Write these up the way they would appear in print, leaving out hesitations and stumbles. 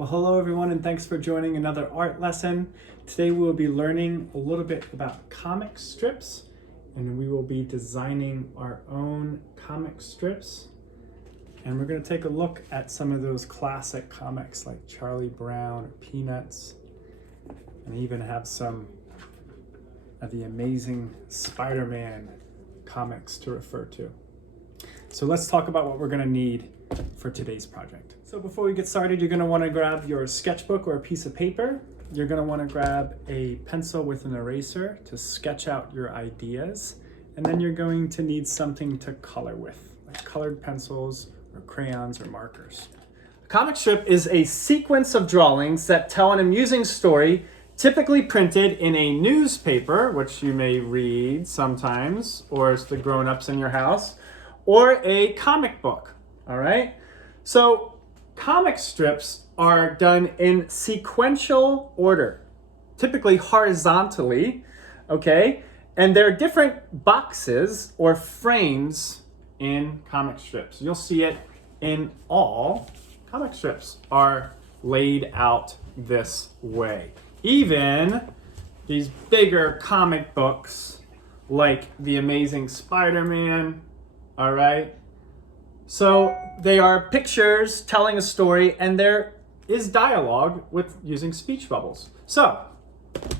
Well, hello everyone, and thanks for joining another art lesson. Today we will be learning a little bit about comic strips, and we will be designing our own comic strips. And we're going to take a look at some of those classic comics like Charlie Brown or Peanuts, and even have some of the Amazing Spider-Man comics to refer to. So let's talk about what we're going to need for today's project. So before we get started, you're going to want to grab your sketchbook or a piece of paper. You're going to want to grab a pencil with an eraser to sketch out your ideas. And then you're going to need something to color with, like colored pencils or crayons or markers. A comic strip is a sequence of drawings that tell an amusing story, typically printed in a newspaper, which you may read sometimes, or it's the grown-ups in your house, or a comic book. All right, so comic strips are done in sequential order, typically horizontally, okay? And there are different boxes or frames in comic strips. You'll see it in all comic strips are laid out this way. Even these bigger comic books like The Amazing Spider-Man, all right? So they are pictures telling a story, and there is dialogue with using speech bubbles. So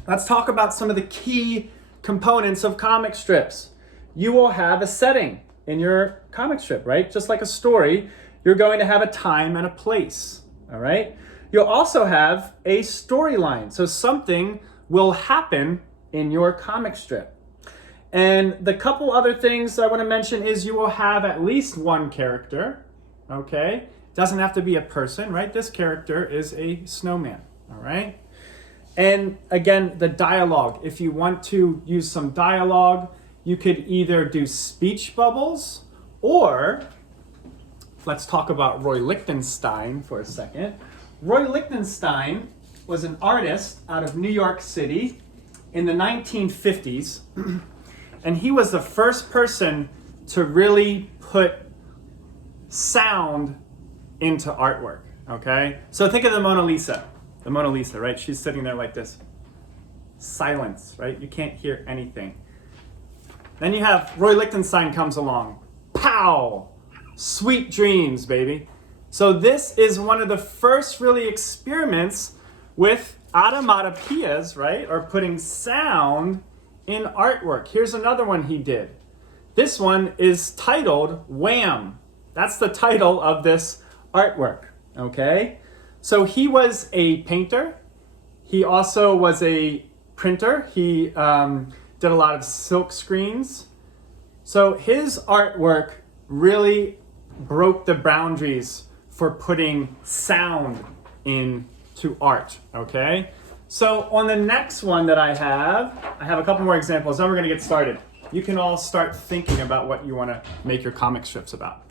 let's talk about some of the key components of comic strips. You will have a setting in your comic strip, right? Just like a story, you're going to have a time and a place, all right? You'll also have a storyline. So something will happen in your comic strip. And the couple other things I want to mention is you will have at least one character, okay? Doesn't have to be a person, right? This character is a snowman, all right? And again, the dialogue. If you want to use some dialogue, you could either do speech bubbles, or let's talk about Roy Lichtenstein for a second. Roy Lichtenstein was an artist out of New York City in the 1950s. And he was the first person to really put sound into artwork, okay? So think of the Mona Lisa, right? She's sitting there like this. Silence, right? You can't hear anything. Then you have Roy Lichtenstein comes along. Pow! Sweet dreams, baby. So this is one of the first really experiments with automatopoeias, right? Or putting sound in artwork. Here's another one he did. This one is titled Wham! That's the title of this artwork, okay? So he was a painter. He also was a printer. He did a lot of silk screens. So his artwork really broke the boundaries for putting sound into art, okay? So on the next one that I have a couple more examples, then we're gonna get started. You can all start thinking about what you wanna make your comic strips about.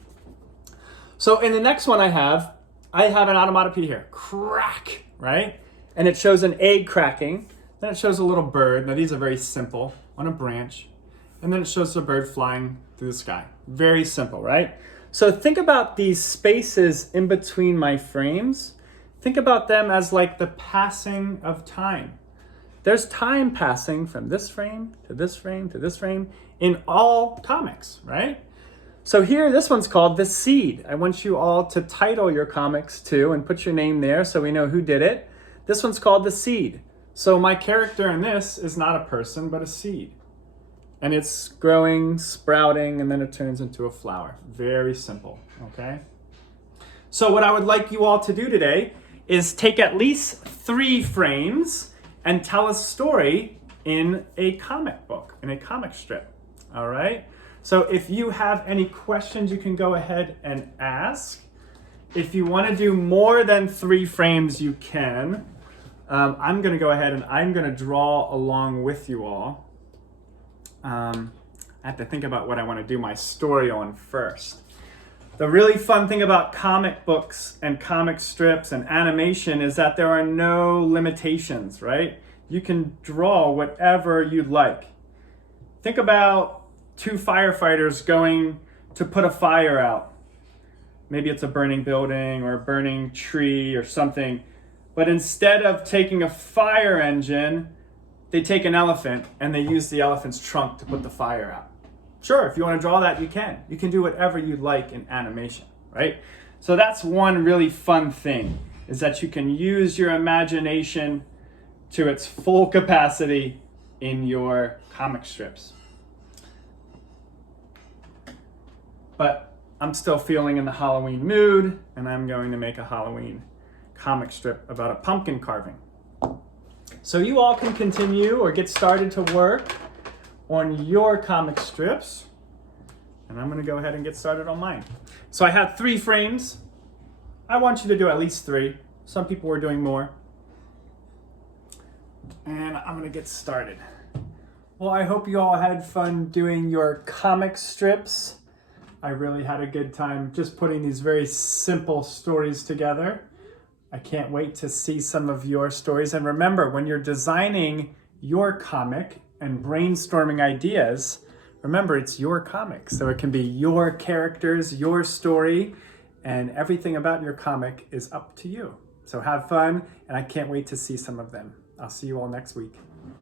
So in the next one I have an onomatopoeia here, crack, right? And it shows an egg cracking, then it shows a little bird. Now these are very simple, on a branch, and then it shows a bird flying through the sky. Very simple, right? So think about these spaces in between my frames. Think about them as like the passing of time. There's time passing from this frame to this frame to this frame in all comics, right? So here, this one's called The Seed. I want you all to title your comics too and put your name there so we know who did it. This one's called The Seed. So my character in this is not a person, but a seed. And it's growing, sprouting, and then it turns into a flower. Very simple, okay? So what I would like you all to do today is take at least 3 frames and tell a story in a comic book, in a comic strip, all right? So if you have any questions, you can go ahead and ask. If you want to do more than 3 frames, you can. I'm gonna go ahead and I'm gonna draw along with you all. I have to think about what I want to do my story on first. The really fun thing about comic books and comic strips and animation is that there are no limitations, right? You can draw whatever you'd like. Think about 2 firefighters going to put a fire out. Maybe it's a burning building or a burning tree or something. But instead of taking a fire engine, they take an elephant and they use the elephant's trunk to put the fire out. Sure, if you want to draw that, you can. You can do whatever you like in animation, right? So that's one really fun thing, is that you can use your imagination to its full capacity in your comic strips. But I'm still feeling in the Halloween mood, and I'm going to make a Halloween comic strip about a pumpkin carving. So you all can continue or get started to work on your comic strips. And I'm going to go ahead and get started on mine. So I have 3 frames. I want you to do at least 3. Some people were doing more. And I'm going to get started. Well, I hope you all had fun doing your comic strips. I really had a good time just putting these very simple stories together. I can't wait to see some of your stories. And remember, when you're designing your comic and brainstorming ideas, remember, it's your comic. So it can be your characters, your story, and everything about your comic is up to you. So have fun, and I can't wait to see some of them. I'll see you all next week.